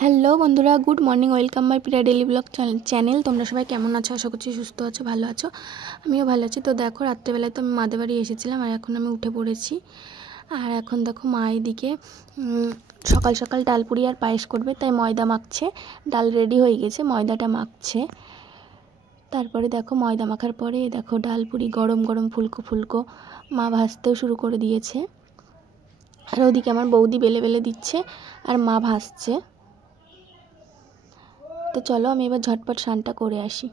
Hello বন্ধুরা, good morning. Welcome my Priya daily blog channel. তোমরা সবাই কেমন আছো? আশা করছি সুস্থ আছো, ভালো আছো। আমিও ভালো আছি। তো দেখো, রাত্রেবেলায় তো আমি মাদের বাড়ি এসেছিলাম আর এখন আমি উঠে পড়েছি। আর এখন দেখো মা এদিকে সকাল সকাল ডালপুরি আর পায়েস করবে, তাই ময়দা মাখছে। ডাল রেডি হয়ে গেছে, ময়দাটা মাখছে। তারপরে দেখো ময়দা মাখার পরে দেখো ডালপুরি গরম গরম ফুলকো ফুলকো মা ভাজতেও শুরু করে দিয়েছে। আর ওদিকে আমার বৌদি বেলে বেলে দিচ্ছে আর মা ভাজছে। তো চলো আমি এবার ঝটপট স্নানটা করে আসি।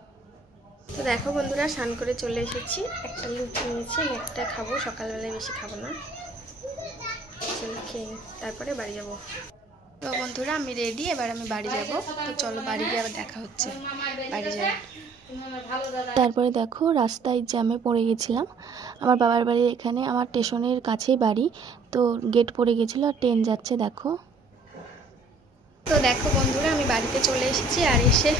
তো দেখো বন্ধুরা, স্নান করে চলে এসেছি। একটা লুচি নিয়েছি, একটা খাবো, সকালবেলায় বেশি খাবো না, চলো খেয়ে তারপরে বাড়ি যাব। তো বন্ধুরা আমি রেডি, এবার আমি বাড়ি যাব। তো চলো বাড়ি গিয়ে আবার দেখা হচ্ছে, বাড়ি যাব। তারপরে দেখো রাস্তায় জ্যামে পড়ে গেছিলাম। আমার বাবার বাড়ির এখানে আমার স্টেশনের কাছেই বাড়ি, তো গেট পড়ে গেছিলো আর ট্রেন যাচ্ছে দেখো। তো দেখো বন্ধুরা আমি বাড়িতে চলে এসেছি আর এসে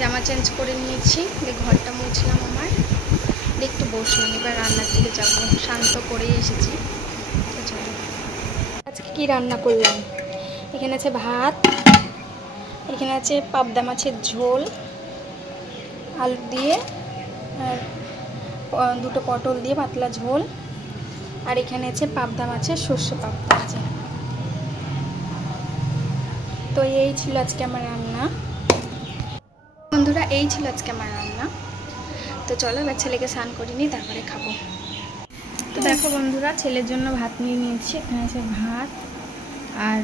জামা চেঞ্জ করে নিয়েছি, ঘরটা মুছলাম আমার, একটু বসলাম। এবার রান্নার দিকে যাবো, শান্ত করে এসেছি। তো চলো আজকে কি রান্না করলাম। এখানে আছে ভাত, এখানে আছে পাবদা মাছের ঝোল আলু দিয়ে, আর দুটো পটল দিয়ে পাতলা ঝোল, আর এখানে আছে পাবদা মাছের সর্ষে পাবদা আছে। তো এই ছিল আজকে আমার রান্না বন্ধুরা, এই ছিল আজকে আমার রান্না। তো চলো এবার ছেলেকে স্নান করে নিই, তারপরে খাবো। তো দেখো বন্ধুরা, ছেলের জন্য ভাত নিয়ে নিয়েছি। এখানে আছে ভাত আর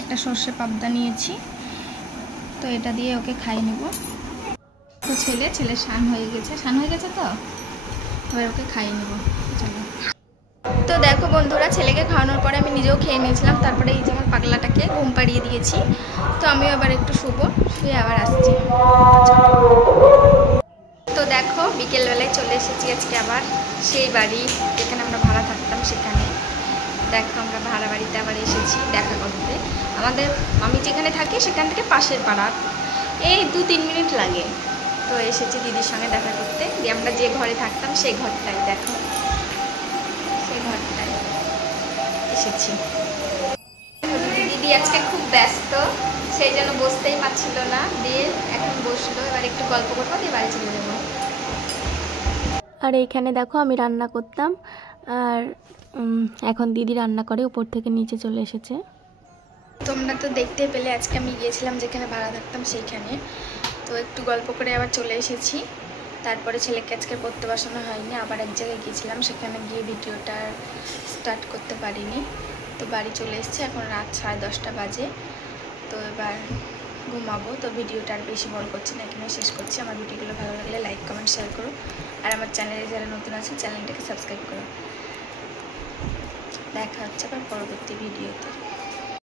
একটা সর্ষে পাবদা নিয়েছি, তো এটা দিয়ে ওকে খাইয়ে নেব। তো ছেলে স্নান হয়ে গেছে তো এবার ওকে খাইয়ে নেব। চলো। তো দেখো বন্ধুরা, ছেলেকে খাওয়ানোর পরে আমি নিজেও খেয়ে নিয়েছিলাম। তারপরে এই যে আমার পাগলাটাকে ঘুম পাড়িয়ে দিয়েছি। তো আমিও আবার একটু শুয়ে আবার আসছি। তো দেখো বিকেলবেলায় চলে এসেছি আজকে আবার সেই বাড়ি যেখানে আমরা ভাড়া থাকতাম সেখানে। দেখো আমরা ভাড়া বাড়িতে আবার এসেছি দেখা করতে। আমি যেখানে থাকি সেখান থেকে পাশের পাড়া, এই 2-3 মিনিট লাগে। তো এসেছি দিদির সঙ্গে দেখা করতে। আমরা যে ঘরে থাকতাম সেই ঘরটাই, দেখো সেই ঘরটায় এসেছি। দিদি আজকে খুব ব্যস্ত, সেই জন্য বসতেই পারছিল না, দিয়ে এখন বসলো। এবার একটু গল্প করবো, দিয়ে বাড়ি চলে যাবো। আর এইখানে দেখো আমি রান্না করতাম আর এখন দিদি রান্না করে, উপর থেকে নিচে চলে এসেছে। তোমরা তো দেখতে পেলে আজকে আমি গিয়েছিলাম যেখানে ভাড়া থাকতাম সেইখানে। তো একটু গল্প করে আবার চলে এসেছি। তারপরে ছেলেকে আজকে পড়তে বসানো হয়নি, আবার এক জায়গায় গিয়েছিলাম, সেখানে গিয়ে ভিডিওটা স্টার্ট করতে পারিনি। তো বাড়ি চলে এসেছি, এখন রাত 10:30 বাজে। তো এবার ঘুমাবো। তো ভিডিওটা আর বেশি বড় করছি না, এখানে শেষ করছি। আমার ভিডিওগুলো ভালো লাগলে লাইক কমেন্ট শেয়ার করো, আর আমার চ্যানেলে যারা নতুন আছে চ্যানেলটাকে সাবস্ক্রাইব করো। দেখা হচ্ছে আবার পরবর্তী ভিডিওতে।